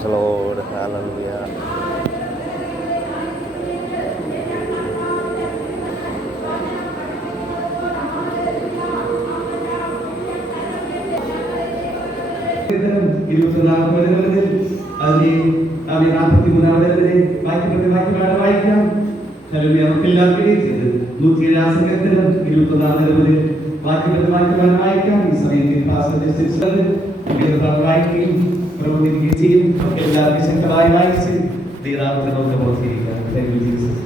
Praise the Lord. Hallelujah. എല്ലാവർക്കും ശക്തമായി വായിച്ച് ദൈവത്തെ നമുക്ക് ബോധിപ്പിക്കാം. Thank you, Jesus.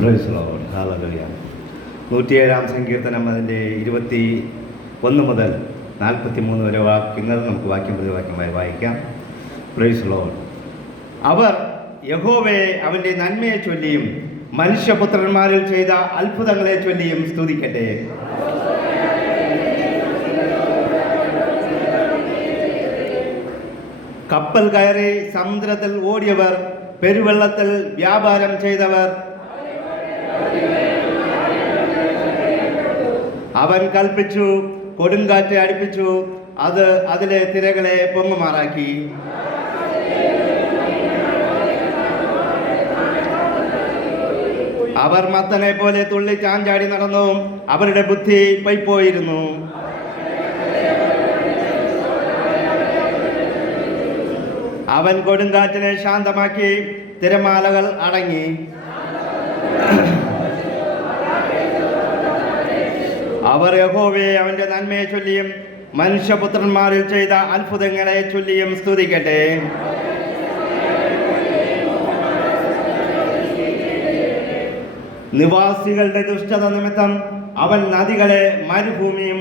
Praise the Lord. Hallelujah. 107 സങ്കീർത്തനം അതിൻ്റെ 21 മുതൽ 43 വരെ വാക്യങ്ങൾ നമുക്ക് വാക്യം പ്രതിവാക്യമായി വായിക്കാം. Price the Lord. അവർ യഹോവയെ അവൻ്റെ നന്മയെ ചൊല്ലിയും മനുഷ്യപുത്രന്മാരിൽ ചെയ്ത അത്ഭുതങ്ങളെ ചൊല്ലിയും സ്തുതിക്കട്ടെ. കപ്പൽ കയറി സമുദ്രത്തിൽ ഓടിയവർ, പെരുവെള്ളത്തിൽ വ്യാപാരം ചെയ്തവർ, അവൻ കൽപ്പിച്ചു, കൊടുങ്കാറ്റ് അടിപ്പിച്ചു, അത് അതിലെ തിരകളെ പൊങ്ങുമാറാക്കി. അവർ മത്തനെ പോലെ തുള്ളി ചാഞ്ചാടി നടന്നു, അവരുടെ ബുദ്ധി പൊയ്പോയിരുന്നു. അവൻ കൊടുങ്കാറ്റിനെ ശാന്തമാക്കി, തിരമാലകൾ അടങ്ങി. അവർ യഹോവയെ അവന്റെ നന്മയെ ചൊല്ലിയും മനുഷ്യപുത്രന്മാരിൽ ചെയ്ത അത്ഭുതങ്ങളെ ചൊല്ലിയും സ്തുതിക്കട്ടെ. നിവാസികളുടെ ദുഷ്ടത നിമിത്തം അവൻ നദികളെ മരുഭൂമിയും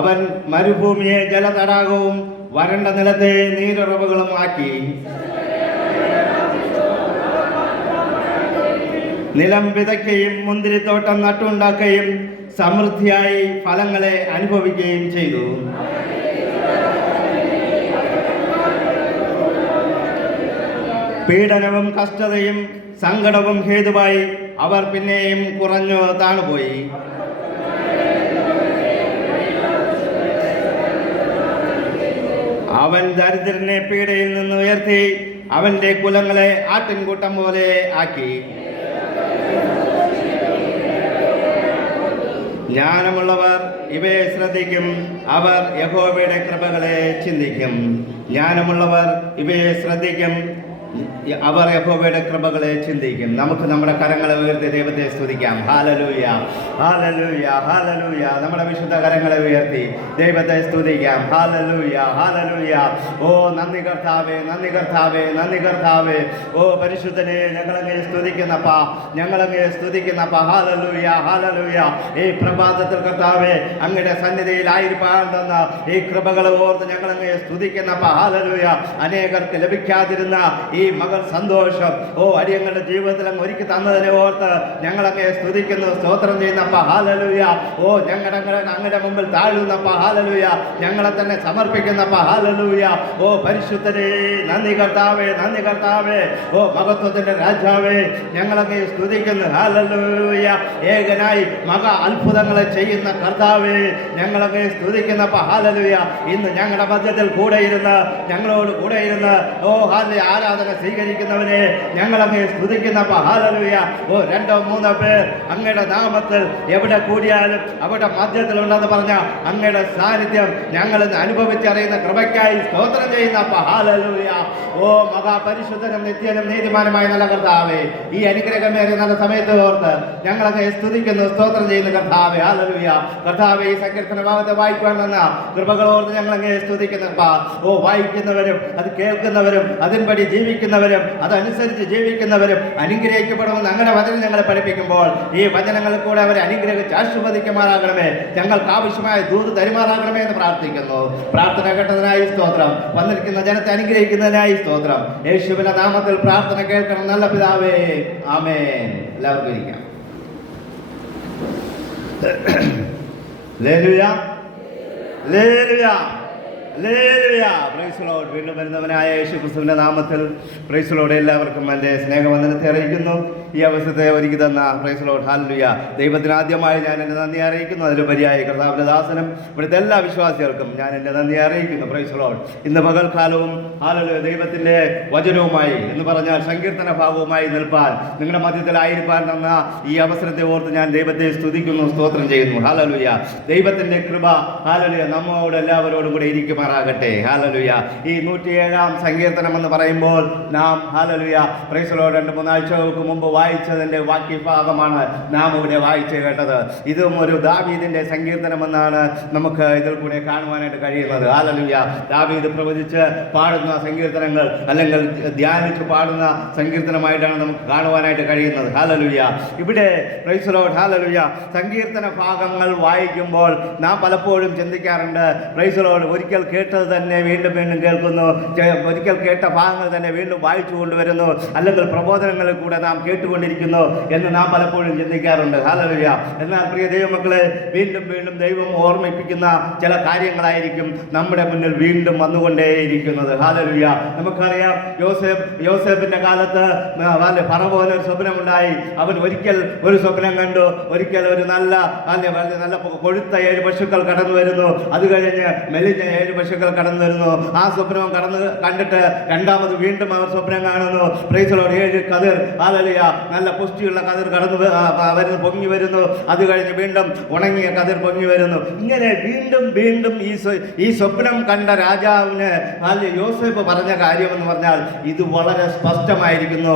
അവൻ മരുഭൂമിയെ ജലതടാകവും വരണ്ട നിലത്തെ നീരുറവുകളും ആക്കി. നിലം വിതയ്ക്കുകയും മുന്തിരിത്തോട്ടം നട്ടുണ്ടാക്കുകയും സമൃദ്ധിയായി ഫലങ്ങളെ അനുഭവിക്കുകയും ചെയ്തു. പീഡനവും കഷ്ടതയും സങ്കടവും ഹേതുവായി അവർ പിന്നെയും കുറഞ്ഞു താണുപോയി. അവൻ ദരിദ്രനെ പീഡയിൽ നിന്ന് ഉയർത്തി, അവന്റെ കുലങ്ങളെ ആട്ടിൻകൂട്ടം പോലെ ആക്കി. ജ്ഞാനമുള്ളവർ ഇവയെ ശ്രദ്ധിക്കും, അവർ യഹോവയുടെ കൃപകളെ ചിന്തിക്കും. ജ്ഞാനമുള്ളവർ ഇവയെ ശ്രദ്ധിക്കും, അവർ യഹോവയുടെ കൃപകളെ ചിന്തിക്കും. നമുക്ക് നമ്മുടെ കരങ്ങളെ ഉയർത്തി ദൈവത്തെ സ്തുതിക്കാം. Hallelujah, hallelujah, hallelujah. നമ്മുടെ വിശുദ്ധ കരങ്ങളെ ഉയർത്തി ദൈവത്തെ സ്തുതിക്കാം. Hallelujah, hallelujah. ഓ നന്ദി കർത്താവേ, നന്ദി കർത്താവേ, നന്ദി കർത്താവേ. ഓ പരിശുദ്ധനെ, ഞങ്ങളങ്ങേ സ്തുതിക്കുന്നപ്പാ, ഞങ്ങളങ്ങേ സ്തുതിക്കുന്നപ്പാ. Hallelujah, hallelujah. ഈ പ്രഭാതത്തിൽ കർത്താവേ, അങ്ങയുടെ സന്നിധിയിലായിരിക്കാൻ തന്ന ഈ കൃപകളെ ഓർത്ത് ഞങ്ങളങ്ങേ സ്തുതിക്കുന്നപ്പാ. ഹല്ലേലൂയ. അനേകർക്ക് ലഭിക്കാതിരുന്ന ഈ മകൾ സന്തോഷം അടിയങ്ങളുടെ ജീവിതത്തിൽ അങ്ങ് ഒരുക്കി തന്നതിനെ ഓർത്ത് ഞങ്ങളങ്ങേ സ്തുതിക്കുന്നു, സ്തോത്രം ചെയ്യുന്നപ്പ. ഹല്ലേലൂയ. അങ്ങയുടെ മുമ്പിൽ താഴുന്നപ്പ. ഹല്ലേലൂയ. ഞങ്ങളെ തന്നെ സമർപ്പിക്കുന്നപ്പ. ഹല്ലേലൂയ. പരിശുദ്ധനെ, നന്ദി കർത്താവേ, നന്ദി കർത്താവേ. മഹത്വത്തിന്റെ രാജാവേ, ഞങ്ങളങ്ങേ സ്തുതിക്കുന്നു. ഹല്ലേലൂയ. ഏകനായി മക അത്ഭുതങ്ങളെ ചെയ്യുന്ന കർത്താവേ, ഞങ്ങളങ്ങേ സ്തുതിക്കുന്നപ്പ. ഹല്ലേലൂയ. ഇന്ന് ഞങ്ങളുടെ മധ്യത്തിൽ കൂടെ ഇരുന്ന്, ഞങ്ങളോട് കൂടെ ഇരുന്ന് ആരാധന സ്വീകരിക്കുന്നവനെ ഞങ്ങളങ്ങേ സ്തുതിക്കുന്നപ്പ. ഹല്ലേലൂയ. 2-3 പേർ അങ്ങയുടെ നാമത്തിൽ എവിടെ കൂടിയാലും അവിടെ മധ്യത്തിലുണ്ടെന്ന് പറഞ്ഞ അങ്ങയുടെ സാന്നിധ്യം ഞങ്ങൾ ഇന്ന് അനുഭവിച്ചറിയുന്ന കൃപയ്ക്കായി സ്തോത്രം ചെയ്യുന്നപ്പ. ഹല്ലേലൂയ. മഹാപരിശുദ്ധനും നിത്യനും നീതിമാനുമായ നല്ല കർത്താവേ, ഈ അനുഗ്രഹമേറിയ നല്ല സമയത്ത് ഓർത്ത് ഞങ്ങളങ്ങേ സ്തുതിക്കുന്നു, സ്തോത്രം ചെയ്യുന്ന കർത്താവേ. ഹല്ലേലൂയ. കർത്താവേ, ഈ സങ്കീർത്തന ഭാഗത്തെ വായിക്കുവാൻ വന്ന കൃപകളോർത്ത് ഞങ്ങളങ്ങേ സ്തുതിക്കുന്നപ്പ. വായിക്കുന്നവരും അത് കേൾക്കുന്നവരും അതിൻപടി ജീവിക്കുന്നവരും അതനുസരിച്ച് ജീവിക്കുന്നവരും അനുഗ്രഹിക്കപ്പെടുമെന്ന് അങ്ങനെ വചനം ഞങ്ങളെ പഠിപ്പിക്കുമ്പോൾ ഈ വചനങ്ങളിൽ കൂടെ അവരെ അനുഗ്രഹിച്ച് ആശീർവദിക്കുമാറാകണമേ. ഞങ്ങൾക്ക് ആവശ്യമായ ദൂത് തരുമാറാകണമേ എന്ന് പ്രാർത്ഥിക്കുന്നു. പ്രാർത്ഥന കേട്ടതിനായി സ്തോത്രം. വന്നിരിക്കുന്ന ജനത്തെ അനുഗ്രഹിക്കുന്നതിനായി സ്തോത്രം. യേശുവിന്റെ നാമത്തിൽ പ്രാർത്ഥന കേൾക്കണം നല്ല പിതാവേ, ആമേൻ. എല്ലാവർക്കും ഇരിക്കാം. Hallelujah, hallelujah, hallelujah. Price the Lord. വീണ്ടും വരുന്നവനായ യേശു ക്രിസ്തുവിന്റെ നാമത്തിൽ പ്രൈസ് ദി ലോർഡ്. എല്ലാവർക്കും എൻ്റെ സ്നേഹവന്ദനത്തെ അറിയിക്കുന്നു. ഈ അവസരത്തെ ഒരുക്കി തന്ന പ്രൈസ് ദി ലോർഡ്. ഹല്ലേലൂയ. ദൈവത്തിന് ആദ്യമായി ഞാൻ എൻ്റെ നന്ദി അറിയിക്കുന്നു. അതിലുപരിയായി കർത്താവിന്റെ ദാസനും ഇവിടുത്തെ എല്ലാ വിശ്വാസികൾക്കും ഞാൻ എൻ്റെ നന്ദി അറിയിക്കുന്നു. Price the Lord. ഇന്ന് പകൽക്കാലവും ഹല്ലേലൂയ ദൈവത്തിൻ്റെ വചനവുമായി എന്ന് പറഞ്ഞാൽ സങ്കീർത്തന ഭാഗവുമായി നിൽപ്പാൻ നിങ്ങളുടെ മധ്യത്തിലായിരിക്കാൻ തന്ന ഈ അവസരത്തെ ഓർത്ത് ഞാൻ ദൈവത്തെ സ്തുതിക്കുന്നു, സ്തോത്രം ചെയ്യുന്നു. ഹല്ലേലൂയ. ദൈവത്തിൻ്റെ കൃപ ഹല്ലേലൂയ നമ്മോട് എല്ലാവരോടും കൂടെ ഇരിക്കുമാറാകട്ടെ. ഹല്ലേലൂയ. ഈ 107-ാം സങ്കീർത്തനം എന്ന് പറയുമ്പോൾ നാം ഹല്ലേലൂയ പ്രൈസ് ദി ലോർഡ് 2-3 ആഴ്ചകൾക്ക് മുമ്പ് വായിച്ചതിൻ്റെ വാക്യഭാഗമാണ് നാം ഇവിടെ വായിച്ച് കേട്ടത്. ഇതും ഒരു ദാവീദിൻ്റെ സങ്കീർത്തനമെന്നാണ് നമുക്ക് ഇതിൽ കൂടെ കാണുവാനായിട്ട് കഴിയുന്നത്. ഹല്ലേലൂയ. ദാവീദ് പ്രവചിച്ച് പാടുന്ന സങ്കീർത്തനങ്ങൾ അല്ലെങ്കിൽ ധ്യാനിച്ച് പാടുന്ന സങ്കീർത്തനമായിട്ടാണ് നമുക്ക് കാണുവാനായിട്ട് കഴിയുന്നത്. ഹല്ലേലൂയ. ഇവിടെ പ്രൈസ് ദി ലോർഡ് ഹല്ലേലൂയ സങ്കീർത്തന ഭാഗങ്ങൾ വായിക്കുമ്പോൾ നാം പലപ്പോഴും ചിന്തിക്കാറുണ്ട്, പ്രൈസ് ദി ലോർഡ് ഒരിക്കൽ കേട്ടത് തന്നെ വീണ്ടും വീണ്ടും കേൾക്കുന്നു, ഒരിക്കൽ കേട്ട ഭാഗങ്ങൾ തന്നെ വീണ്ടും വായിച്ചു കൊണ്ടുവരുന്നു, അല്ലെങ്കിൽ പ്രബോധനങ്ങളിൽ കൂടെ നാം കേട്ടുകൊണ്ടിരിക്കുന്നു എന്ന് നാം പലപ്പോഴും ചിന്തിക്കാറുണ്ട്. ഹല്ലേലൂയ. എന്നാൽ പ്രിയ ദൈവമക്കളെ, വീണ്ടും വീണ്ടും ദൈവം ഓർമ്മിപ്പിക്കുന്ന ചില കാര്യങ്ങളായിരിക്കും നമ്മുടെ മുന്നിൽ വീണ്ടും വന്നുകൊണ്ടേയിരിക്കുന്നത്. ഹല്ലേലൂയ. നമുക്കറിയാം യോസേഫിന്റെ കാലത്ത് ഫറവോന് ഒരു സ്വപ്നമുണ്ടായി. അവൻ ഒരിക്കൽ ഒരു സ്വപ്നം കണ്ടു. ഒരിക്കൽ ഒരു നല്ല കൊഴുത്ത 7 പശുക്കൾ കടന്നു വരുന്നു. അത് കഴിഞ്ഞ് മെലിഞ്ഞ 7 പശുക്കൾ കടന്നു വരുന്നു. ആ സ്വപ്നം കണ്ടിട്ട് രണ്ടാമത് വീണ്ടും അവർ സ്വപ്നം കാണുന്നു. Price the Lord 7 Kathir hallelujah നല്ല പുഷ്ടിയുള്ള കതിർ കടന്നു പൊങ്ങി വരുന്നു. അത് കഴിഞ്ഞ് വീണ്ടും ഉണങ്ങിയ കതിർ പൊങ്ങി വരുന്നു. ഇങ്ങനെ വീണ്ടും വീണ്ടും ഈ സ്വപ്നം കണ്ട രാജാവിന് യോസേഫ് പറഞ്ഞ കാര്യമെന്ന് പറഞ്ഞാൽ ഇത് വളരെ സ്പഷ്ടമായിരിക്കുന്നു.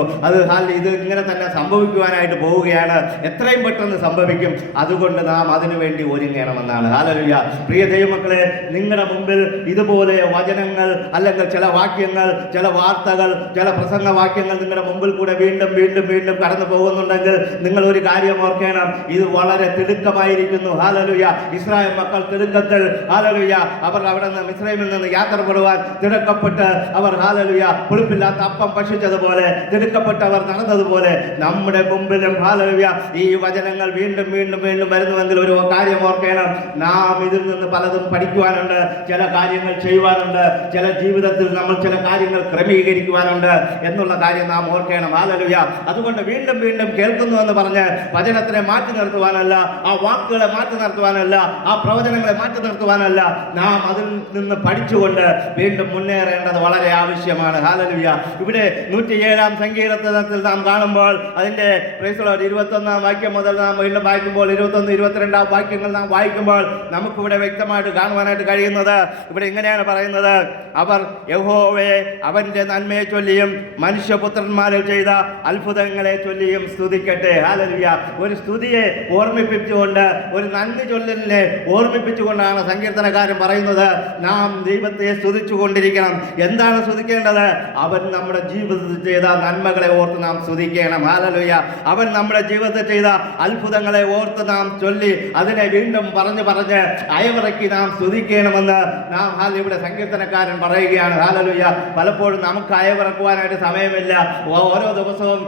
ഇത് ഇങ്ങനെ തന്നെ സംഭവിക്കുവാനായിട്ട് പോവുകയാണ്, എത്രയും പെട്ടെന്ന് സംഭവിക്കും, അതുകൊണ്ട് നാം അതിനു വേണ്ടി ഒരുങ്ങണമെന്നാണ്. ഹല്ലേലൂയ. പ്രിയ ദൈവമക്കളെ, നിങ്ങളുടെ മുമ്പിൽ ഇതുപോലെ വചനങ്ങൾ അല്ലെങ്കിൽ ചില വാക്യങ്ങൾ, ചില വാർത്തകൾ, ചില പ്രസംഗ വാക്യങ്ങൾ നിങ്ങളുടെ മുമ്പിൽ കൂടെ വീണ്ടും വീണ്ടും വീണ്ടും കടന്നു പോകുന്നുണ്ടെങ്കിൽ നിങ്ങൾ ഒരു കാര്യം ഓർക്കണം, ഇത് വളരെ തിടുക്കമായിരിക്കുന്നു. ഹല്ലേലൂയ. ഇസ്രായേൽ മക്കൾ തിടുക്കത്തിൽ ഹല്ലേലൂയ അവർ അവിടെ നിന്ന് മിസ്രൈമിൽ നിന്ന് യാത്രപ്പെടുവാൻ തിടുക്കപ്പെട്ട് അവർ ഹല്ലേലൂയ പുളിപ്പില്ലാത്ത അപ്പം ഭക്ഷിച്ചതുപോലെ തിടുക്കപ്പെട്ട് അവർ നടന്നതുപോലെ നമ്മുടെ മുമ്പിലും ഹല്ലേലൂയ ഈ വചനങ്ങൾ വീണ്ടും വീണ്ടും വീണ്ടും വരുന്നുവെങ്കിൽ ഒരു കാര്യം ഓർക്കണം, നാം ഇതിൽ നിന്ന് പലതും പഠിക്കുവാനുണ്ട്, ചില കാര്യങ്ങൾ ചെയ്യുവാനുണ്ട്, ചില ജീവിതത്തിൽ നമ്മൾ ചില കാര്യങ്ങൾ ക്രമീകരിക്കുവാനുണ്ട് എന്നുള്ള കാര്യം നാം ഓർക്കണം. ഹല്ലേലൂയ. അതുകൊണ്ട് വീണ്ടും വീണ്ടും കേൾക്കുന്നു എന്ന് പറഞ്ഞ് വചനത്തിനെ മാറ്റി നിർത്തുവാനല്ല, ആ വാക്കുകളെ മാറ്റി നിർത്തുവാനല്ല, ആ പ്രവചനങ്ങളെ മാറ്റി നിർത്തുവാനല്ല, നാം അതിൽ നിന്ന് പഠിച്ചുകൊണ്ട് വീണ്ടും മുന്നേറേണ്ടത് വളരെ ആവശ്യമാണ്. ഹല്ലേലൂയ. ഇവിടെ 107-ാം സങ്കീർത്തനത്തിൽ നാം കാണുമ്പോൾ അതിൻ്റെ പ്രൈസ് ദി ലോർഡ് 21-ാം വാക്യം മുതൽ നാം വീണ്ടും വായിക്കുമ്പോൾ 21, 22 വാക്യങ്ങൾ നാം വായിക്കുമ്പോൾ നമുക്കിവിടെ വ്യക്തമായിട്ട് കാണുവാനായിട്ട് കഴിയുന്നത് ഇവിടെ ഇങ്ങനെയാണ് പറയുന്നത്: അവർ യഹോവയെ അവന്റെ നന്മയെ ചൊല്ലിയും മനുഷ്യപുത്രന്മാരിൽ ചെയ്ത അത്ഭുതങ്ങളെ ചൊല്ലിയും സ്തുതിക്കട്ടെ. ഹല്ലേലൂയ. ഒരു സ്തുതിയെ ഓർമ്മിപ്പിച്ചുകൊണ്ട്, ഒരു നന്ദി ചൊല്ലലിനെ ഓർമ്മിപ്പിച്ചുകൊണ്ടാണ് സങ്കീർത്തനക്കാരൻ പറയുന്നത് നാം ദൈവത്തെ സ്തുതിച്ചു കൊണ്ടിരിക്കണം. എന്താണ് സ്തുതിക്കേണ്ടത്? അവൻ നമ്മുടെ ജീവിതത്തിൽ ചെയ്ത നന്മകളെ ഓർത്ത് നാം സ്തുതിക്കണം. ഹല്ലേലൂയ. അവൻ നമ്മുടെ ജീവിതത്തിൽ ചെയ്ത അത്ഭുതങ്ങളെ ഓർത്ത് നാം ചൊല്ലി അതിനെ വീണ്ടും പറഞ്ഞ് അയവിറക്കി നാം സ്തുതിക്കണമെന്ന് നാം ഇവിടെ സങ്കീർത്തനക്കാരൻ പറയുകയാണ്. ഹല്ലേലൂയ. പലപ്പോഴും നമുക്ക് അയവിറക്കുവാനായിട്ട് സമയമില്ല. ഓരോ ദിവസവും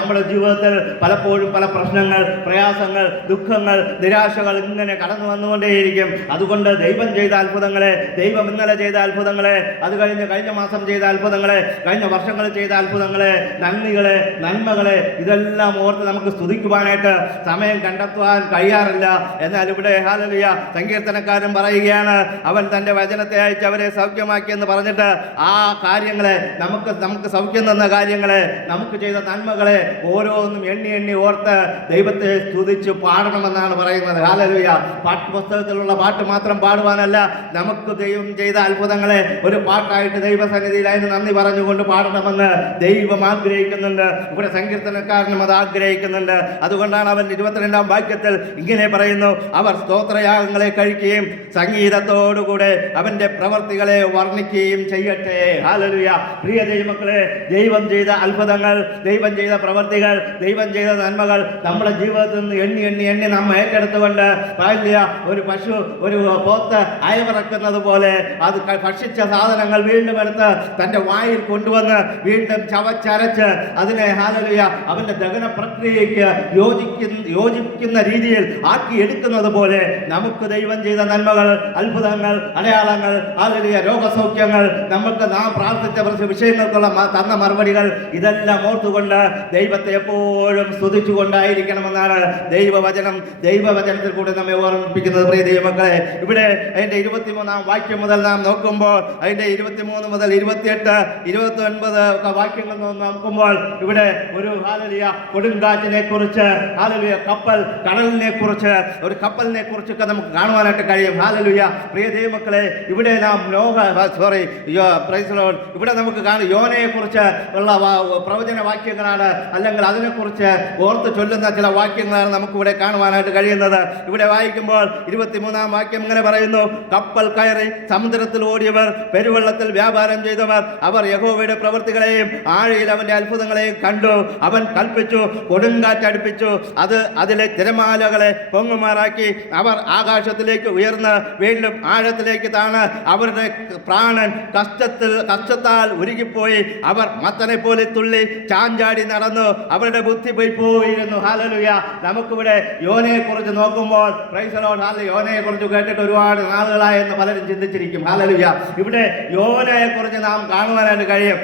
നമ്മുടെ ജീവിതത്തിൽ പലപ്പോഴും പല പ്രശ്നങ്ങൾ, പ്രയാസങ്ങൾ, ദുഃഖങ്ങൾ, നിരാശകൾ ഇങ്ങനെ കടന്നു വന്നുകൊണ്ടേയിരിക്കും. അതുകൊണ്ട് ദൈവം ചെയ്ത അത്ഭുതങ്ങളെ, ദൈവം ഇന്നലെ ചെയ്ത അത്ഭുതങ്ങളെ, അത് കഴിഞ്ഞ മാസം ചെയ്ത അത്ഭുതങ്ങളെ, കഴിഞ്ഞ വർഷങ്ങളിൽ ചെയ്ത അത്ഭുതങ്ങളെ, നന്ദികളെ, നന്മകളെ ഇതെല്ലാം ഓർത്ത് നമുക്ക് സ്തുതിക്കുവാനായിട്ട് സമയം കണ്ടെത്തുവാൻ കഴിയാറില്ല. എന്നാൽ ഇവിടെ ഹല്ലേലൂയ സങ്കീർത്തനക്കാരൻ പറയുകയാണ്, അവൻ തൻ്റെ വചനത്തെ അയച്ച് അവരെ സൗഖ്യമാക്കിയെന്ന് പറഞ്ഞിട്ട് ആ കാര്യങ്ങളെ, നമുക്ക് സൗഖ്യം തന്ന കാര്യങ്ങളെ, നമുക്ക് ചെയ്ത നന്മകളെ ഓരോന്നും എണ്ണി എണ്ണി ഓർത്ത് ദൈവത്തെ സ്തുതിച്ച് പാടണമെന്നാണ് പറയുന്നത്. ഹല്ലേലൂയ. പാഠ്യപുസ്തകത്തിലുള്ള പാട്ട് മാത്രം പാടുവാനല്ല, നമുക്ക് ദൈവം ചെയ്ത അത്ഭുതങ്ങളെ ഒരു പാട്ടായിട്ട് ദൈവസന്നിധിയിൽ അതിന് നന്ദി പറഞ്ഞുകൊണ്ട് പാടണമെന്ന് ദൈവം ആഗ്രഹിക്കുന്നുണ്ട്. ഇവിടെ സങ്കീർത്തനക്കാരനും അത് ആഗ്രഹിക്കുന്നുണ്ട്. അതുകൊണ്ടാണ് അവൻ 22-ാം വാക്യത്തിൽ ഇങ്ങനെ പറയുന്നു: അവർ സ്തോത്രയാഗങ്ങളെ കഴിക്കുകയും സംഗീതത്തോടുകൂടെ അവൻ്റെ പ്രവർത്തികളെ വർണ്ണിക്കുകയും ചെയ്യട്ടെ. ഹല്ലേലൂയ. പ്രിയ ദൈവമക്കളെ, ദൈവം ചെയ്ത അത്ഭുതങ്ങൾ, ദൈവം ചെയ്ത പ്രവർത്തികൾ, ദൈവം ചെയ്ത നന്മകൾ നമ്മുടെ ജീവിതത്തിൽ നിന്ന് എണ്ണി എണ്ണി എണ്ണി നാം ഏറ്റെടുത്തുകൊണ്ട് ഒരു പശു ഒരു പോത്ത് അയവിറക്കുന്നത് പോലെ അത് ഭക്ഷിച്ച സാധനങ്ങൾ വീണ്ടും എടുത്ത് തൻ്റെ വായിൽ കൊണ്ടുവന്ന് വീണ്ടും ചവച്ചരച്ച് അതിനെ ഹല്ലേലൂയ അവൻ്റെ ദഹന പ്രക്രിയയ്ക്ക് യോജിക്കുന്ന രീതിയിൽ ആക്കി എടുക്കുന്നത് പോലെ നമുക്ക് ദൈവം ചെയ്ത നന്മകൾ, അത്ഭുതങ്ങൾ, അടയാളങ്ങൾ, ഹല്ലേലൂയ രോഗസൗഖ്യങ്ങൾ, നമുക്ക് നാം പ്രാർത്ഥിച്ച വിഷയങ്ങൾക്കുള്ള തന്ന മറുപടികൾ, ഇതെല്ലാം ഓർത്തുകൊണ്ട് ദൈവത്തെ എപ്പോഴും സ്തുതിച്ചുകൊണ്ടായിരിക്കണമെന്നാണ് ദൈവവചനത്തിൽ കൂടി നമ്മെ ഓർമ്മിപ്പിക്കുന്നത്. പ്രിയ ദൈവമക്കളെ, ഇവിടെ അതിൻ്റെ 23-ാം വാക്യം മുതൽ നാം നോക്കുമ്പോൾ അതിൻ്റെ 23 മുതൽ 28, 29 വാക്യങ്ങൾ നോക്കുമ്പോൾ ഇവിടെ ഒരു ഹല്ലേലൂയ കൊടുങ്കാറ്റിനെ കുറിച്ച്, ഹല്ലേലൂയ കടലിനെ കുറിച്ച്, ഒരു കപ്പലിനെ കുറിച്ചൊക്കെ നമുക്ക് കാണുവാനായിട്ട് കഴിയും. ഹല്ലേലൂയ. പ്രിയ ദൈവമക്കളെ, ഇവിടെ നാം ഇവിടെ നമുക്ക് കാണും യോനയെ കുറിച്ച് ഉള്ള പ്രവചന വാക്യങ്ങളാണ്, അല്ലെങ്കിൽ അതിനെക്കുറിച്ച് ഓർത്ത് ചൊല്ലുന്ന ചില വാക്യങ്ങളാണ് നമുക്കിവിടെ കാണുവാനായിട്ട് കഴിയുന്നത്. ഇവിടെ വായിക്കുമ്പോൾ 23-ാം വാക്യം ഇങ്ങനെ പറയുന്നു: കപ്പൽ കയറി സമുദ്രത്തിൽ ഓടിയവർ, പെരുവെള്ളത്തിൽ വ്യാപാരം ചെയ്തവർ, അവർ യഹോവയുടെ പ്രവൃത്തികളെയും ആഴിയിൽ അവന്റെ അത്ഭുതങ്ങളെയും കണ്ടു. അവൻ കൽപ്പിച്ചു, കൊടുങ്കാറ്റടിപ്പിച്ചു, അത് അതിലെ തിരമാലകളെ പൊങ്ങുമാറാക്കി. അവർ ആകാശത്തിലേക്ക് ഉയർന്ന് വീണ്ടും ആഴത്തിലേക്ക് താണ്. അവരുടെ പ്രാണൻ കഷ്ടത്താൽ ഉരുകിപ്പോയി. അവർ മത്തനെ പോലെ തുള്ളി ചാഞ്ചാടി നടന്നു. അവരുടെ ബുദ്ധി പോയിരുന്നു. ഹല്ലേലൂയ. നമുക്കിവിടെ യോനയെ കുറിച്ച് നോക്കുമ്പോൾ പ്രൈസ് ദി ലോർഡ്, യോനയെ കുറിച്ച് കേട്ടിട്ട് ഒരുപാട് നാളുകളായി എന്ന് പലരും ചിന്തിച്ചിരിക്കും. ഹല്ലേലൂയ. ഇവിടെ യോനയെ കുറിച്ച് നാം കാണുവാനായിട്ട് കഴിയും.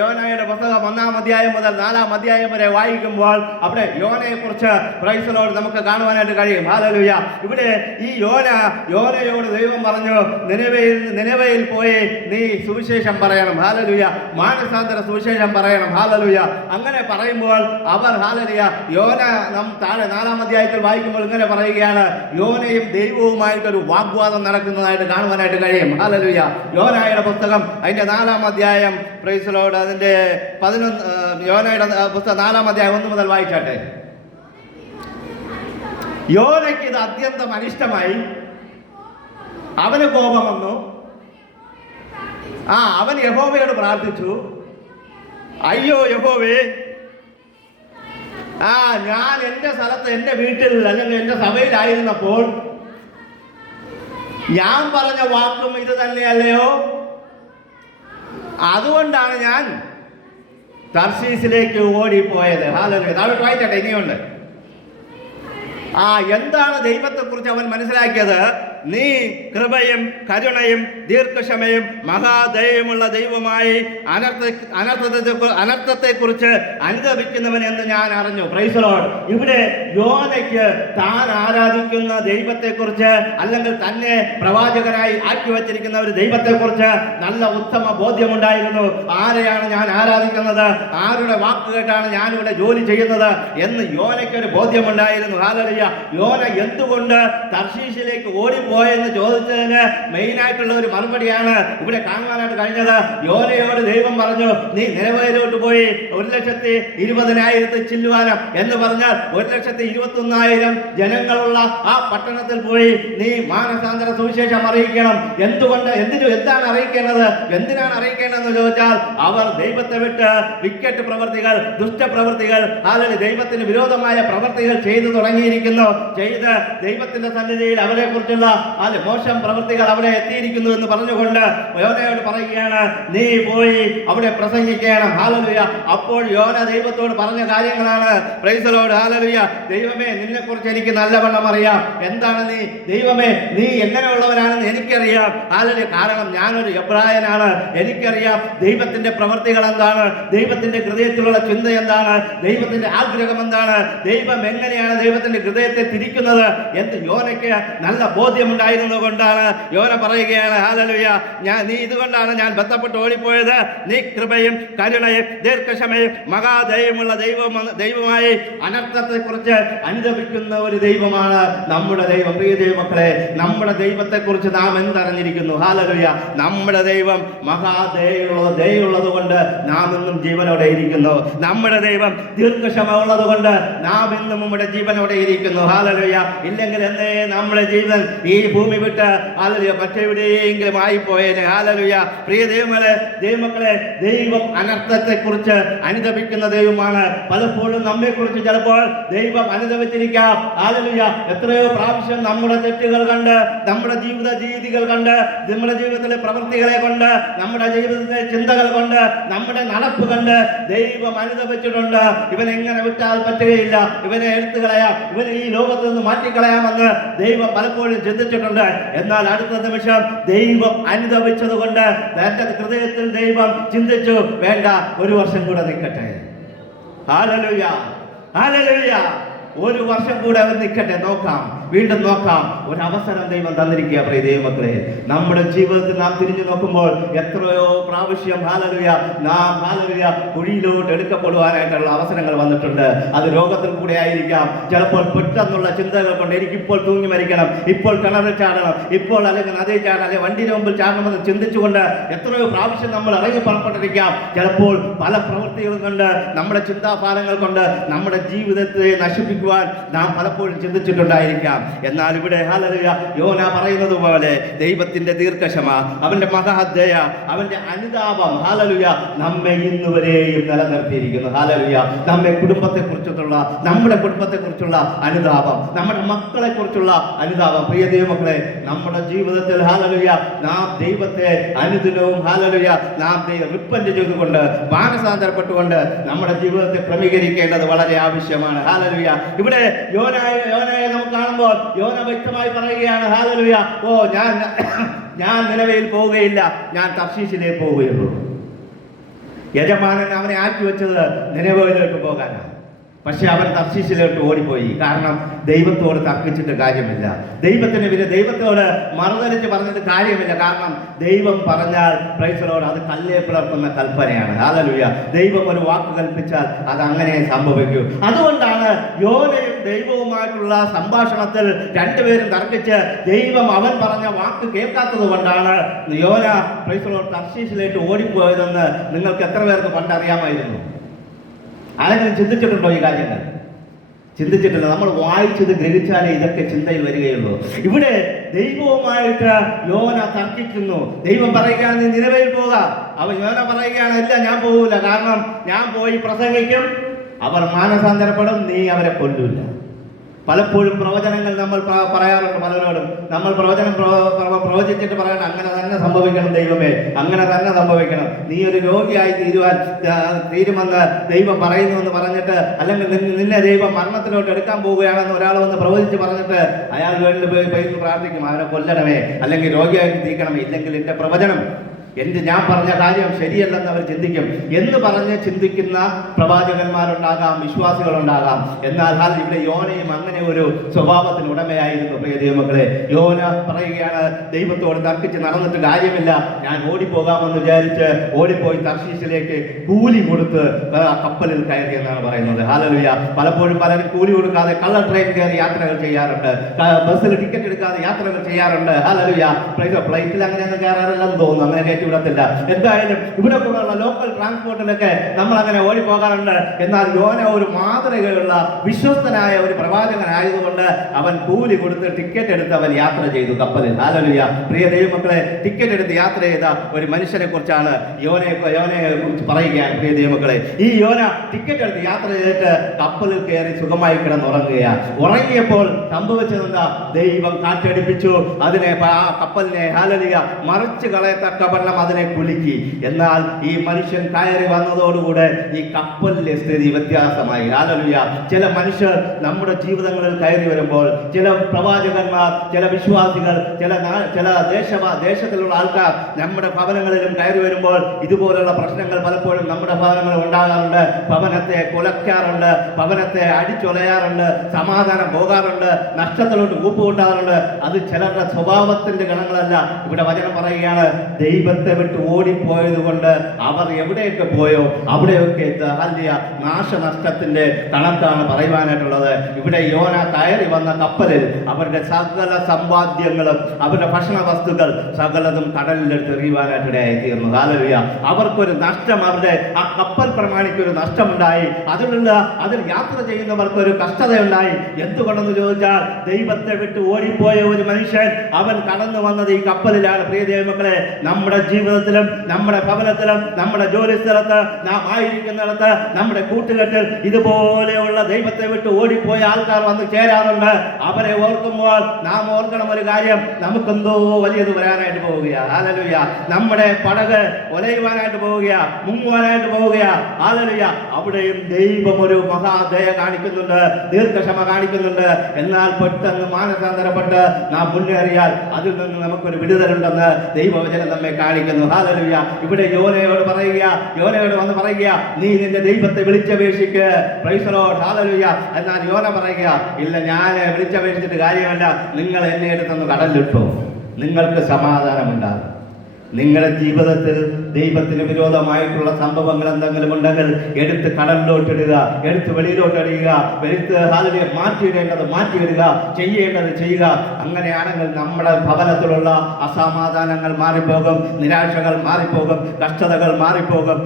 യോനയുടെ പുസ്തകം 1-ാം അധ്യായം മുതൽ 4-ാം അധ്യായം വരെ വായിക്കുമ്പോൾ അവിടെ യോനയെ കുറിച്ച് പ്രൈസ് ദി ലോർഡ് നമുക്ക് കാണുവാനായിട്ട് കഴിയും. ഹല്ലേലൂയ. ഇവിടെ ഈ യോനയോട് ദൈവം പറഞ്ഞു, നിനവയിൽ പോയി നീ സുവിശേഷം പറയണം. ഹല്ലേലൂയ. മാനസാന്തര സുവിശേഷം പറയണം. ഹല്ലേലൂയ. അങ്ങനെ പറയുമ്പോൾ അവർ ഹല്ലേലൂയ യോന താഴെ 4-ാം അധ്യായത്തിൽ വായിക്കുമ്പോൾ ഇങ്ങനെ പറയുകയാണ്: യോനയും ദൈവവുമായിട്ടൊരു വാഗ്വാദം നടക്കുന്നതായിട്ട് കാണുവാനായിട്ട് കഴിയും. ഹല്ലേലൂയ. യോനയുടെ പുസ്തകം അതിന്റെ 4-ാം അധ്യായം പ്രൈസ് ദി ലോർഡ് അതിന്റെ 11 യോനയുടെ പുസ്തകം 4-ാം അധ്യായം 1 മുതൽ വായിച്ചാട്ടെ. യോനയ്ക്ക് ഇത് അത്യന്തം അനിഷ്ടമായി. അവന് കോപം വന്നു. അവൻ യഹോവയോട് പ്രാർത്ഥിച്ചു, അയ്യോ യഹോവേ, ഞാൻ എൻ്റെ സ്ഥലത്ത് എൻ്റെ വീട്ടിൽ അല്ലെങ്കിൽ എൻ്റെ സഭയിലായിരുന്നപ്പോൾ ഞാൻ പറഞ്ഞ വാക്കും ഇത് തന്നെയല്ലയോ? അതുകൊണ്ടാണ് ഞാൻ തർശീസിലേക്ക് ഓടിപ്പോയത്. ഹല്ലേലൂയ. താഴോട്ട് വായിച്ചട്ടെ, ഇനിയുണ്ട്. എന്താണ് ദൈവത്തെക്കുറിച്ച് അവൻ മനസ്സിലാക്കിയത്? നീ കൃപയും കരുണയും ദീർഘക്ഷമയും മഹാദയമുള്ള ദൈവമായി അനർത്ഥത്തെക്കുറിച്ച് അനുദപിക്കുന്നവൻ എന്ന് ഞാൻ അറിഞ്ഞു. Price the Lord. ഇവിടെ യോനയ്ക്ക് താൻ ആരാധിക്കുന്ന ദൈവത്തെക്കുറിച്ച്, അല്ലെങ്കിൽ തന്നെ പ്രവാചകനായി ആക്കി വച്ചിരിക്കുന്ന ഒരു ദൈവത്തെക്കുറിച്ച് നല്ല ഉത്തമ ബോധ്യമുണ്ടായിരുന്നു. ആരെയാണ് ഞാൻ ആരാധിക്കുന്നത്, ആരുടെ വാക്ക് കേട്ടാണ് ഞാനിവിടെ ജോലി ചെയ്യുന്നത് എന്ന് യോനയ്ക്കൊരു ബോധ്യമുണ്ടായിരുന്നു. ഹല്ലേലൂയ. യോന എന്തുകൊണ്ട് തർശീശിലേക്ക് ഓടിപ്പോയെന്ന് ചോദിച്ചതിന് മെയിനായിട്ടുള്ള ഒരു മറുപടിയാണ് ഇവിടെ കാണുവാനായിട്ട് കഴിഞ്ഞത്. യോനയോട് ദൈവം പറഞ്ഞു, നീ നിലവയിലോട്ട് പോയി 1,20,000 ചില്ലുവാനം എന്ന് പറഞ്ഞാൽ 1,21,000 ജനങ്ങളുള്ള ആ പട്ടണത്തിൽ പോയി നീ മാനസാന്തര സുവിശേഷം അറിയിക്കണം. എന്താണ് അറിയിക്കേണ്ടത്? എന്തിനാണ് അറിയിക്കേണ്ടതെന്ന് ചോദിച്ചാൽ, അവർ ദൈവത്തെ വിട്ട് വിക്കറ്റ് പ്രവർത്തികൾ, ദുഷ്ടപ്രവർത്തികൾ, അല്ലെങ്കിൽ ദൈവത്തിന് വിരോധമായ പ്രവർത്തികൾ ചെയ്തു തുടങ്ങിയിരിക്കുന്നു. ചെയ്ത് ദൈവത്തിന്റെ സന്നിധിയിൽ അവരെ കുറിച്ചുള്ള മോശം പ്രവൃത്തികൾ അവിടെ എത്തിയിരിക്കുന്നു എന്ന് പറഞ്ഞുകൊണ്ട് യോനയോട് പറയുകയാണ്, നീ പോയി അവിടെ പ്രസംഗിക്കണം. ഹല്ലേലൂയ. അപ്പോൾ യോന ദൈവത്തോട് പറഞ്ഞ കാര്യങ്ങളാണ്. Price the lord. ഹല്ലേലൂയ. ദൈവമേ, നിന്നെക്കുറിച്ച് എനിക്ക് നല്ലവണ്ണം അറിയാം. എന്താണ് നീ? ദൈവമേ, നീ എങ്ങനെയുള്ളവനാണെന്ന് എനിക്കറിയാം. ഹല്ലേലൂയ. കാരണം ഞാനൊരു എബ്രായനാണ്. എനിക്കറിയാം ദൈവത്തിന്റെ പ്രവൃത്തികൾ എന്താണ്, ദൈവത്തിന്റെ ഹൃദയത്തിലുള്ള ചിന്ത എന്താണ്, ദൈവത്തിന്റെ ആഗ്രഹം എന്താണ്, ദൈവം എങ്ങനെയാണ് ദൈവത്തിന്റെ ഹൃദയത്തെ തിരിക്കുന്നത് എന്ന് യോനയ്ക്ക് നല്ല ബോധ്യമുണ്ടായിരുന്നത് കൊണ്ടാണ് യോന പറയുകയാണ്, ഹല്ലേലൂയ, നീ ഇതുകൊണ്ടാണ് ഞാൻ ബന്ധപ്പെട്ട് ഓടിപ്പോയത്. നീ കൃപയും കരുണയും ദീർഘക്ഷമയും മഹാദയമുള്ള ദൈവമായി അനർത്ഥത്തെക്കുറിച്ച് അനുദപിക്കുന്ന ഒരു ദൈവമാണ് നമ്മുടെ ദൈവം. പ്രിയ ദൈവമക്കളെ, നമ്മുടെ ദൈവത്തെക്കുറിച്ച് നാം എന്തറിഞ്ഞിരിക്കുന്നു? ഹല്ലേലൂയ. നമ്മുടെ ദൈവം ദയുള്ളത് കൊണ്ട് നാം ഇന്നും ജീവനോടെ ഇരിക്കുന്നു. നമ്മുടെ ദൈവം ദീർഘക്ഷമ ഉള്ളത് കൊണ്ട് നാം ഇന്നും നമ്മുടെ ജീവനോടെ ഇരിക്കുന്നു. ഹല്ലേലൂയ. ഇല്ലെങ്കിൽ എന്നേ നമ്മുടെ ജീവൻ ഈ ഭൂമി വിട്ട് ഹല്ലേലൂയ മറ്റെവിടെയെങ്കിലും ആയിപ്പോയേനെ. ഹല്ലേലൂയ. പ്രിയ ദൈവമക്കളെ, ദൈവം അനർത്ഥത്തെക്കുറിച്ച് അനുതപിക്കുന്ന ദൈവമാണ്. പലപ്പോഴും നമ്മെക്കുറിച്ച് ചിലപ്പോൾ ദൈവം അനുതപിച്ചിരിക്കാം. ഹല്ലേലൂയ. എത്രയോ പ്രാവശ്യം നമ്മുടെ തെറ്റുകൾ കണ്ട്, നമ്മുടെ ജീവിത രീതികൾ കണ്ട്, നമ്മുടെ ജീവിതത്തിലെ പ്രവൃത്തികളെ കൊണ്ട്, നമ്മുടെ ജീവിതത്തിലെ ചിന്തകൾ കൊണ്ട്, നമ്മുടെ നടപ്പ് കണ്ട് ദൈവം അനുതപിച്ചിട്ടുണ്ട്. ഇവനെങ്ങനെ വിട്ടാൽ പറ്റുകയില്ല, ഇവനെ എടുത്തു കളയാം, ഇവനെ ഈ ലോകത്ത് നിന്ന് മാറ്റിക്കളയാമെന്ന് ദൈവം പലപ്പോഴും ചിന്തിച്ചിട്ടുണ്ട്. എന്നാൽ അടുത്ത നിമിഷം ദൈവം അനുതപിച്ചത് കൊണ്ട് തന്റെ ഹൃദയത്തിൽ ദൈവം ചിന്തിച്ചു, വേണ്ട, ഒരു വർഷം കൂടെ നിൽക്കട്ടെ. Hallelujah, hallelujah. ഒരു വർഷം കൂടെ അവൻ നിൽക്കട്ടെ, നോക്കാം, വീണ്ടും നോക്കാം. ഒരു അവസരം ദൈവം തന്നിരിക്കുക. പ്രിയ ദൈവമക്കളെ, നമ്മുടെ ജീവിതത്തിൽ നാം തിരിഞ്ഞു നോക്കുമ്പോൾ എത്രയോ പ്രാവശ്യം ഹല്ലേലൂയ നാം ഹല്ലേലൂയ കുഴിയിലോട്ട് എടുക്കപ്പെടുവാനായിട്ടുള്ള അവസരങ്ങൾ വന്നിട്ടുണ്ട്. അത് രോഗത്തിൽ കൂടെ ആയിരിക്കാം, ചിലപ്പോൾ പെട്ടെന്നുള്ള ചിന്തകൾ കൊണ്ട് എനിക്കിപ്പോൾ തൂങ്ങി മരിക്കണം, ഇപ്പോൾ കിണറിൽ ചാടണം, ഇപ്പോൾ അല്ലെങ്കിൽ നദിയിൽ ചാടണം, അല്ലെങ്കിൽ വണ്ടിയുടെ മുമ്പിൽ ചാടണമെന്ന് ചിന്തിച്ചുകൊണ്ട് എത്രയോ പ്രാവശ്യം നമ്മൾ ഇറങ്ങി പുറപ്പെട്ടിരിക്കാം. ചിലപ്പോൾ പല പ്രവൃത്തികളും കൊണ്ട്, നമ്മുടെ ചിന്താഭാരങ്ങൾ കൊണ്ട് നമ്മുടെ ജീവിതത്തെ നശിപ്പിക്കുവാൻ നാം പലപ്പോഴും ചിന്തിച്ചിട്ടുണ്ടായിരിക്കാം. എന്നാൽ ഇവിടെ ഹല്ലേലൂയ യോന പറയുന്നത് പോലെ ദൈവത്തിന്റെ ദീർഘക്ഷമ, അവന്റെ മഹാദയ, അവന്റെ അനുതാപം ഹല്ലേലൂയ നമ്മെ ഇന്നുവരെയും നിലനിർത്തിയിരിക്കുന്നു. ഹല്ലേലൂയ. നമ്മുടെ കുടുംബത്തെക്കുറിച്ചുള്ള അനുതാപം, നമ്മുടെ മക്കളെ കുറിച്ചുള്ള അനുതാപം. പ്രിയ ദൈവമക്കളെ, നമ്മുടെ ജീവിതത്തിൽ ഹല്ലേലൂയ നാം ദൈവത്തെ അനുദിനവും ഹല്ലേലൂയ നാം റിപ്പന്റ് ചെയ്തുകൊണ്ട്, മാനസാന്തരപ്പെട്ടുകൊണ്ട് നമ്മുടെ ജീവിതത്തെ ക്രമീകരിക്കേണ്ടത് വളരെ ആവശ്യമാണ്. ഹല്ലേലൂയ. ഇവിടെ യോനയെ നമുക്ക് കാണുമ്പോൾ യോന വ്യക്തമായി പറയുകയാണ്, ഹല്ലേലൂയ, ഞാൻ നിലവയിൽ പോവുകയില്ല, ഞാൻ തർശീശിലേക്ക് പോവുകയുള്ളൂ. യജമാനൻ അവനെ ആക്കി വെച്ചത് നിലവയിലേക്ക് പോകാനാണ്. പക്ഷെ അവൻ തർശീശിലോട്ട് ഓടിപ്പോയി. കാരണം ദൈവത്തോട് തർക്കിച്ചിട്ട് കാര്യമില്ല, ദൈവത്തോട് മറുതലിച്ച് പറഞ്ഞിട്ട് കാര്യമില്ല. കാരണം ദൈവം പറഞ്ഞാൽ പ്രൈസലോട് അത് കല്ലേ പിളർക്കുന്ന കൽപ്പനയാണ്. ഹല്ലേലൂയ. ദൈവം ഒരു വാക്ക് കൽപ്പിച്ചാൽ അത് അങ്ങനെ സംഭവിക്കൂ. അതുകൊണ്ടാണ് യോനയും ദൈവവുമായിട്ടുള്ള സംഭാഷണത്തിൽ രണ്ടുപേരും തർക്കിച്ച് ദൈവം അവൻ പറഞ്ഞ വാക്ക് കേൾക്കാത്തത് കൊണ്ടാണ് യോന പ്രൈസലോട് തർശീശിലേക്ക് ഓടിപ്പോയതെന്ന് നിങ്ങൾക്ക് എത്ര പേർക്ക് പണ്ടറിയാമായിരുന്നു? ആരെങ്കിലും ചിന്തിച്ചിട്ടുണ്ടോ ഈ കാര്യങ്ങൾ? ചിന്തിച്ചിട്ടില്ല. നമ്മൾ വായിച്ചത് ഗ്രഹിച്ചാലേ ഇതൊക്കെ ചിന്തയിൽ വരികയുള്ളൂ. ഇവിടെ ദൈവവുമായിട്ട് യോന തർക്കിക്കുന്നു. ദൈവം പറയുകയാണ്, നീ നിലവയിൽ പോക. യോന പറയുകയാണ്, ഇല്ല, ഞാൻ പോകൂല. കാരണം ഞാൻ പോയി പ്രസംഗിക്കും, അവർ മാനസാന്തരപ്പെടും, നീ അവരെ കൊല്ലൂല. പലപ്പോഴും പ്രവചനങ്ങൾ നമ്മൾ പറയാറുണ്ട് പലരോടും. നമ്മൾ പ്രവചനം പ്രവചിച്ചിട്ട് പറയണം, അങ്ങനെ തന്നെ സംഭവിക്കണം ദൈവമേ, അങ്ങനെ തന്നെ സംഭവിക്കണം, നീ ഒരു രോഗിയായി തീരുമെന്ന് ദൈവം പറയുന്നു എന്ന് പറഞ്ഞിട്ട്, അല്ലെങ്കിൽ നിന്നെ ദൈവം മരണത്തിലോട്ട് എടുക്കാൻ പോവുകയാണെന്ന് ഒരാൾ വന്ന് പ്രവചിച്ച് പറഞ്ഞിട്ട് അയാൾ വീട്ടിൽ പോയി പ്രാർത്ഥിക്കും, അവനെ കൊല്ലണമേ, അല്ലെങ്കിൽ രോഗിയായി തീർക്കണമേ, ഇല്ലെങ്കിൽ എൻ്റെ പ്രവചനം, ഞാൻ പറഞ്ഞ കാര്യം ശരിയല്ലെന്ന് അവർ ചിന്തിക്കും എന്ന് പറഞ്ഞ് ചിന്തിക്കുന്ന പ്രവാചകന്മാരുണ്ടാകാം, വിശ്വാസികളുണ്ടാകാം. എന്നാൽ ഇവിടെ യോനയും അങ്ങനെ ഒരു സ്വഭാവത്തിന് ഉടമയായിരുന്നു. പ്രിയ ദൈവമക്കളെ, യോന പറയുകയാണ്, ദൈവത്തോട് തർക്കിച്ച് നടന്നിട്ട് കാര്യമില്ല, ഞാൻ ഓടിപ്പോകാമെന്ന് വിചാരിച്ച് ഓടിപ്പോയി തർശീശിലേക്ക് കൂലി കൊടുത്ത് കപ്പലിൽ കയറി എന്നാണ് പറയുന്നത്. ഹല്ലേലൂയ. പലപ്പോഴും പലരും കൂലി കൊടുക്കാതെ കള്ള ട്രെയിൻ കയറി യാത്രകൾ ചെയ്യാറുണ്ട്, ബസ്സിൽ ടിക്കറ്റ് എടുക്കാതെ യാത്രകൾ ചെയ്യാറുണ്ട്. ഹല്ലേലൂയ. ഫ്ലൈറ്റിൽ അങ്ങനെയൊന്നും കയറാറില്ലെന്ന് തോന്നുന്നു, അങ്ങനെ വിടത്തില്ല. എന്തായാലും ഇവിടെ കൂടെയുള്ള ലോക്കൽ ട്രാൻസ്പോർട്ടിലൊക്കെ നമ്മൾ അങ്ങനെ ഓടിപ്പോകാറുണ്ട്. എന്നാൽ യോന ഒരു മാതൃകയുള്ള വിശ്വസ്തനായ ഒരു പ്രവാചകനായതുകൊണ്ട് അവൻ കൂലി കൊടുത്ത് ടിക്കറ്റ് എടുത്ത് അവൻ യാത്ര ചെയ്തു കപ്പലിൽ. ഹല്ലേലൂയ. പ്രിയ ദൈവമക്കളെ, ടിക്കറ്റ് എടുത്ത് യാത്ര ചെയ്ത ഒരു മനുഷ്യനെ കുറിച്ചാണ് യോനയെ കുറിച്ച് പറയുകയാണ്. പ്രിയ ദൈവമക്കളെ, ഈ യോന ടിക്കറ്റ് എടുത്ത് യാത്ര ചെയ്തിട്ട് കപ്പലിൽ കയറി സുഖമായി കിടന്നുറങ്ങുകയാണ്. ഉറങ്ങിയപ്പോൾ സംഭവിച്ചതെന്താ? ദൈവം കാറ്റടിപ്പിച്ചു, അതിനെ കപ്പലിനെ ഹല്ലേലൂയ മറിച്ച് കളയത്തക്കവണ്ണം അതിനെ കുലുക്കി. എന്നാൽ ഈ മനുഷ്യൻ കയറി വന്നതോടുകൂടെ ഈ കപ്പലിലെ സ്ഥിതി വ്യത്യാസമായി. ഹല്ലേലൂയ. ചില മനുഷ്യർ നമ്മുടെ ജീവിതങ്ങളിൽ കയറി വരുമ്പോൾ, ചില പ്രവാചകന്മാർ, ചില വിശ്വാസികൾ, ചില ദേശത്തിലുള്ള ആൾക്കാർ നമ്മുടെ ഭവനങ്ങളിലും കയറി വരുമ്പോൾ ഇതുപോലുള്ള പ്രശ്നങ്ങൾ പലപ്പോഴും നമ്മുടെ ഭവനങ്ങളിൽ ഉണ്ടാകാറുണ്ട്. ഭവനത്തെ കുലയ്ക്കാറുണ്ട്, ഭവനത്തെ അടിച്ചൊലയാറുണ്ട്, സമാധാനം പോകാറുണ്ട്, നഷ്ടത്തിലോട്ട് കൂപ്പുകൂട്ടാറുണ്ട്. അത് ചിലരുടെ സ്വഭാവത്തിന്റെ ഗണങ്ങളല്ല. ഇവിടെ വചനം പറയുകയാണ്, ദൈവത്തെ ദൈവത്തെ വിട്ട് ഓടിപ്പോയത് കൊണ്ട് അവർ എവിടെയൊക്കെ പോയോ അവിടെയൊക്കെ നാശനഷ്ടത്തിന്റെ കണക്കാണ് പറയുവാനായിട്ടുള്ളത്. ഇവിടെ യോന കയറി വന്ന കപ്പലിൽ അവരുടെ സകല സമ്പാദ്യങ്ങളും അവരുടെ ഭക്ഷണ വസ്തുക്കൾ സകലതും കടലിലെടുത്ത് എറിയുവാനായിട്ടിടയായി തീർന്നു. ഹല്ലേലൂയ. അവർക്കൊരു നഷ്ടം, അവരുടെ ആ കപ്പൽ പ്രമാണിക്കൊരു നഷ്ടമുണ്ടായി. അതിൽ യാത്ര ചെയ്യുന്നവർക്കൊരു കഷ്ടതയുണ്ടായി. എന്തുകൊണ്ടെന്ന് ചോദിച്ചാൽ ദൈവത്തെ വിട്ട് ഓടിപ്പോയ ഒരു മനുഷ്യൻ അവൻ കടന്നു വന്നത് ഈ കപ്പലിലാണ്. പ്രിയ ദൈവമക്കളെ, നമ്മുടെ ജീവിതത്തിലും നമ്മുടെ ഭവനത്തിലും നമ്മുടെ ജോലി സ്ഥലത്ത് നാം ആയിരിക്കുന്നിടത്ത് നമ്മുടെ കൂട്ടുകെട്ടിൽ ഇതുപോലെയുള്ള ദൈവത്തെ വിട്ട് ഓടിപ്പോയ ആൾക്കാർ വന്ന് ചേരാറുണ്ട്. അവരെ ഓർക്കുമ്പോൾ നാം ഓർക്കണം ഒരു കാര്യം, നമുക്കെന്തോ വലിയത് വരാനായിട്ട് പോവുകയാണ്. ഹല്ലേലൂയ. നമ്മുടെ പടക് ഒലയുവാനായിട്ട് പോവുകയാ, മുങ്ങുവാനായിട്ട് പോവുകയാ. ഹല്ലേലൂയ. അവിടെയും ദൈവം ഒരു മഹാദയ കാണിക്കുന്നുണ്ട്, ദീർഘക്ഷമ കാണിക്കുന്നുണ്ട്. എന്നാൽ പെട്ടെന്ന് മാനസാന്തരപ്പെട്ട് നാം മുന്നേറിയാൽ അതിൽ നിന്ന് നമുക്കൊരു വിടുതലുണ്ടെന്ന് ദൈവവചനം നമ്മെ കാണിക്കുന്നു. ഹല്ലേലൂയ. ഇവിടെ യോനയോട് വന്ന് പറയുക, നീ നിന്റെ ദൈവത്തെ വിളിച്ചപേക്ഷിക്ക്. Praise the lord. ഹല്ലേലൂയ. എന്നാൽ യോന പറയുക, ഇല്ല, ഞാൻ വിളിച്ചപേക്ഷിച്ചിട്ട് കാര്യമല്ല, നിങ്ങൾ എന്നെ എടുത്തൊന്ന് കടലിലിട്ടോ, നിങ്ങൾക്ക് സമാധാനമുണ്ടാകും. നിങ്ങളുടെ ജീവിതത്തിൽ ദൈവത്തിന് വിരോധമായിട്ടുള്ള സംഭവങ്ങൾ എന്തെങ്കിലും ഉണ്ടെങ്കിൽ എടുത്ത് കടലിലോട്ടിടുക, എടുത്ത് വെളിയിലോട്ടിടുക, മാറ്റിയിടുക, ചെയ്യേണ്ടത് ചെയ്യുക. അങ്ങനെയാണെങ്കിൽ നമ്മുടെ ഭവനത്തിലുള്ള അസമാധാനങ്ങൾ മാറിപ്പോകും, നിരാശകൾ മാറിപ്പോകും, കഷ്ടതകൾ മാറിപ്പോകും,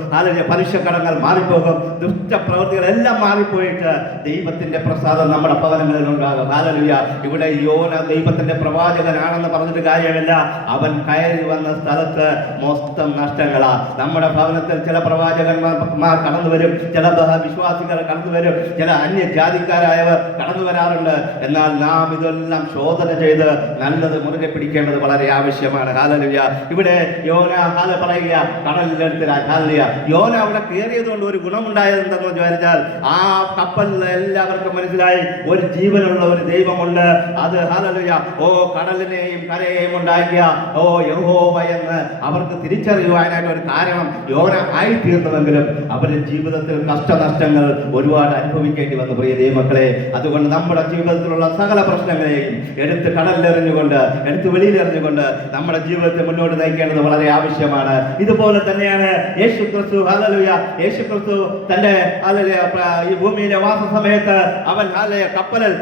പലിശക്കടങ്ങൾ മാറിപ്പോകും, ദുഷ്ടപ്രവൃത്തികളെല്ലാം മാറിപ്പോയിട്ട് ദൈവത്തിന്റെ പ്രസാദം നമ്മുടെ ഭവനങ്ങളിൽ ഉണ്ടാകും. ഹല്ലേലൂയ. ഇവിടെ യോന ദൈവത്തിന്റെ പ്രവാചകനാണെന്ന് പറഞ്ഞിട്ട് കാര്യമില്ല. അവൻ കയറി വന്ന സ്ഥലത്ത് മൊത്തം നഷ്ടങ്ങളാ. നമ്മുടെ ഭവനത്തിൽ ചില പ്രവാചകന്മാർ കടന്നു വരും, ചില വിശ്വാസികൾ കടന്നു വരും, ചില അന്യജാതിക്കാരായവർ കടന്നു വരാറുണ്ട്. എന്നാൽ നാം ഇതെല്ലാം ശോധന ചെയ്ത് നല്ലത് മുറുകെ പിടിക്കേണ്ടത് വളരെ ആവശ്യമാണ്. ഹല്ലേലൂയ. ഇവിടെ യോന പറയുക, കടലിലെടുത്തില്ല. ഹല്ലേലൂയ. യോന അവിടെ കയറിയത് കൊണ്ട് ഒരു ഗുണമുണ്ടായത് എന്തെന്ന് വിചാരിച്ചാൽ ആ കപ്പലിൽ എല്ലാവർക്കും മനസ്സിലായി ഒരു ജീവനുള്ള ഒരു ദൈവമുണ്ട്. അത് ഹല്ലേലൂയ. ഓ കടലിനെയും കരയെയും ഉണ്ടാക്കിയ ഓ യഹോവ എന്ന് അവർക്ക് തിരിച്ചറിയുവാനായിട്ട് ഒരു കാരണം യോന ആയിത്തീർന്നുവെങ്കിലും അവരുടെ ജീവിതത്തിൽ കഷ്ടനഷ്ടങ്ങൾ ഒരുപാട് അനുഭവിക്കേണ്ടി വന്നു. പ്രിയ ദൈവമക്കളെ, അതുകൊണ്ട് നമ്മുടെ ജീവിതത്തിലുള്ള സകല പ്രശ്നങ്ങളെയും എടുത്ത് കടലിലെറിഞ്ഞുകൊണ്ട്, എടുത്ത് വെളിയിലെറിഞ്ഞുകൊണ്ട് നമ്മുടെ ജീവിതത്തെ മുന്നോട്ട് നയിക്കേണ്ടത് വളരെ ആവശ്യമാണ്. ഇതുപോലെ തന്നെയാണ് യേശു ക്രിസ്തു. ഹല്ലേലൂയ. യേശു ക്രിസ്തു തന്റെ ഈ ഭൂമിയിലെ വാസ സമയത്ത് അവൻ കപ്പലിൽ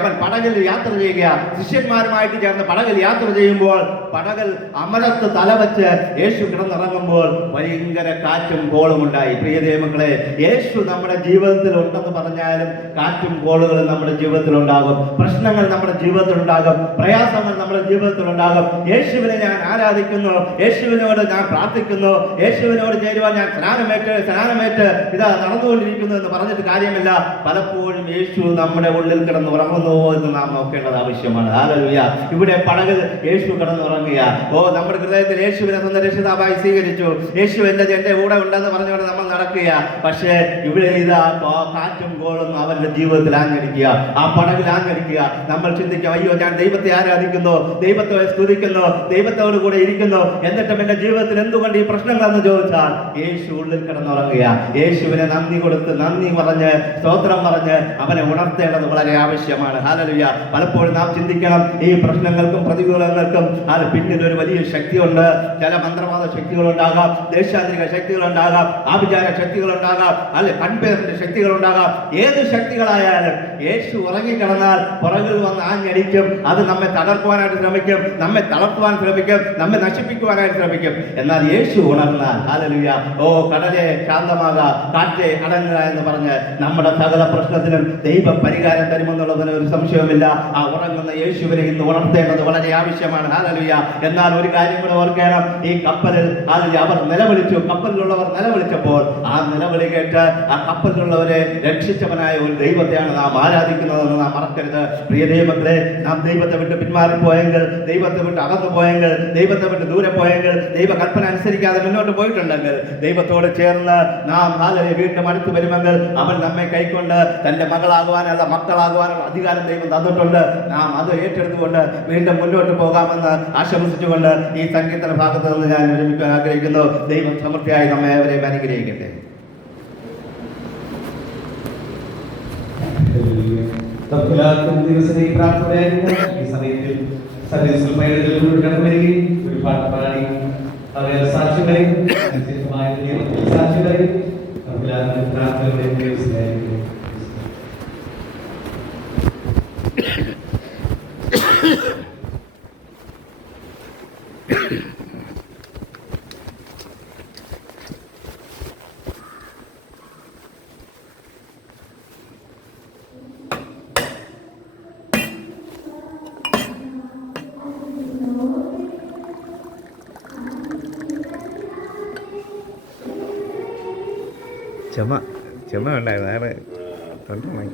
അവൻ പടകിൽ യാത്ര ചെയ്യുക, ശിഷ്യന്മാരുമായിട്ട് ചേർന്ന് പടകിൽ യാത്ര ചെയ്യുമ്പോൾ പടകിൽ അമരത്ത് തലവച്ച് യേശു കിടന്നിറങ്ങുമ്പോൾ ഭയങ്കര കാറ്റും കോളും ഉണ്ടായി. പ്രിയ ദൈവമക്കളെ, യേശു നമ്മുടെ ജീവിതത്തിൽ ഉണ്ടെന്ന് പറഞ്ഞാലും കാറ്റും കോളുകളും നമ്മുടെ ജീവിതത്തിൽ ഉണ്ടാകും, പ്രശ്നങ്ങൾ നമ്മുടെ ജീവിതത്തിൽ ഉണ്ടാകും, പ്രയാസങ്ങൾ നമ്മുടെ ജീവിതത്തിൽ ഉണ്ടാകും. യേശുവിനെ ഞാൻ ആരാധിക്കുന്നു, യേശുവിനോട് ഞാൻ പ്രാർത്ഥിക്കുന്നു, യേശുവിനോട് ചേരുവാൻ ഞാൻ സ്നാനമേറ്റ് ഇതാ നടന്നുകൊണ്ടിരിക്കുന്നു എന്ന് പറഞ്ഞിട്ട് കാര്യമില്ല. പലപ്പോഴും യേശു നമ്മുടെ ഉള്ളിൽ കിടന്ന് ഉറങ്ങുന്നുവോ എന്ന് നാം നോക്കേണ്ടത് ആവശ്യമാണ്. ഹല്ലേലൂയ. ഇവിടെ പടകിൽ യേശു കിടന്നുറങ്ങുക. ഓ നമ്മുടെ ഹൃദയത്തിൽ യേശുവിനെ സ്വന്തം രക്ഷിതാവായി സ്വീകരിച്ചു, യേശു എന്റെ കൂടെ ഉണ്ടെന്ന് പറഞ്ഞുകൊണ്ട് നമ്മൾ നടക്കുക. പക്ഷേ ഇവിടെ ഇതാ കാറ്റും കോളും അവരുടെ ജീവിതത്തിൽ ആഞ്ഞടിക്കുക, ആ പടകിൽ ആഞ്ഞടിക്കുക. നമ്മൾ ചിന്തിക്കാം, അയ്യോ ഞാൻ ദൈവത്തെ ആരാധിക്കുന്നു, ദൈവത്തെ സ്തുതിക്കുന്നു, ദൈവത്തോട് കൂടെ ഇരിക്കുന്നു, എന്നിട്ടും എന്റെ ജീവിതത്തിൽ എന്തുകൊണ്ട് ഈ പ്രശ്നങ്ങളെന്ന് ചോദിച്ചാൽ യേശു ഉള്ളിൽ കിടന്നുറങ്ങുക. യേശുവിനെ നന്ദി കൊടുത്ത്, നന്ദി പറഞ്ഞ്, സ്തോത്രം പറഞ്ഞ് അവനെ ഉണർത്തേണ്ടത് വളരെ ആവശ്യമാണ്. ഹല്ലേലൂയ. പലപ്പോഴും നാം ചിന്തിക്കണം, ഈ പ്രശ്നങ്ങൾക്കും പ്രതികൂലങ്ങൾക്കും പിന്നിൽ ഒരു വലിയ ശക്തിയുണ്ട്. ചില മന്ത്രവാദ ശക്തികളുണ്ടാകാം, ദേശാന്തരിക ശക്തികളുണ്ടാകാം, ആഭിചാര ശക്തികളുണ്ടാകാം, കൺപേറിന്റെ ശക്തികളുണ്ടാകാം. ഏത് ശക്തികളായാലും യേശു ഉറങ്ങിക്കിടന്നാൽ പുറകിൽ വന്ന് ആഞ്ഞടിക്കും. അത് നമ്മെ തകർക്കുവാനായിട്ട് ശ്രമിക്കും, നമ്മെ തളർത്തുവാൻ ശ്രമിക്കും, നമ്മെ നശിപ്പിക്കുവാനായിട്ട് ശ്രമിക്കും. എന്നാൽ യേശു ഉണർന്നാൽ ഹല്ലേലൂയ, ഓ കടലെ ശാന്തമാക, കാറ്റേ അടങ്ങുക എന്ന് പറഞ്ഞ് നമ്മുടെ സകല പ്രശ്നത്തിനും ദൈവം പരിഹാരം തരുമെന്നുള്ളതിന് ഒരു സംശയവുമില്ല. ആ ഉറങ്ങുന്ന യേശുവിനെ ഇന്ന് ഉണർത്തേണ്ടത് വളരെ ആവശ്യമാണ്. ഹല്ലേലൂയ. എന്നാൽ ഒരു കാര്യം കൂടെ ഓർക്കണം, ഈ കപ്പലിൽ അവർ നിലവിളിച്ചു, കപ്പലിലുള്ളവർ നിലവിളിച്ചപ്പോൾ ആ നിലവിളി കേട്ട് ആ കപ്പലിലുള്ളവരെ രക്ഷിച്ചവനായ ഒരു ദൈവത്തെയാണ് നാം ആരാധിക്കുന്നതെന്ന് നാം മറക്കരുത്. പ്രിയ ദൈവമക്കളെ, നാം ദൈവത്തെ വിട്ട് പിന്മാറിപ്പോയെങ്കിൽ, ദൈവത്തെ വിട്ട് അകന്നു പോയെങ്കിൽ, ദൈവത്തെ വിട്ട് ദൂരെ പോയെങ്കിൽ, ദൈവ കൽപ്പന അനുസരിക്കാതെ മുന്നോട്ട് പോയിട്ടുണ്ടെങ്കിൽ, ദൈവത്തോട് ചേർന്ന് നാം വീണ്ടും അടുത്ത് വരുമെങ്കിൽ അവൻ നമ്മെ കൈക്കൊണ്ട് തന്റെ മക്കളാകുവാനുള്ള അധികാരം ദൈവം തന്നിട്ടുണ്ട്. നാം അത് ഏറ്റെടുത്തുകൊണ്ട് വീണ്ടും മുന്നോട്ട് പോകാമെന്ന് ആശംസിച്ചുകൊണ്ട് ഈ സംഗീത ഭാഗത്ത് നിന്ന് ഞാൻ വിരമിക്കാൻ ആഗ്രഹിക്കുന്നു. ദൈവം സമൃദ്ധിയായി നമ്മെ അവരെയും അനുഗ്രഹിക്കട്ടെ. ഈ സമയത്തിൽ സർവീസിൽ പൈതൃകം ഒരു പാട്ട് പാടി അവർ സാക്ഷികളെയും നിശ്ചിതമായ ദൈവത്തിൽ സാക്ഷികളെയും എല്ലാവരും പ്രാർത്ഥനകളുടെയും ദൈവസ്നേഹിക്കുന്നു. ചുമ ഉണ്ടായിരുന്നു അയാള് തൊണ്ടുമായി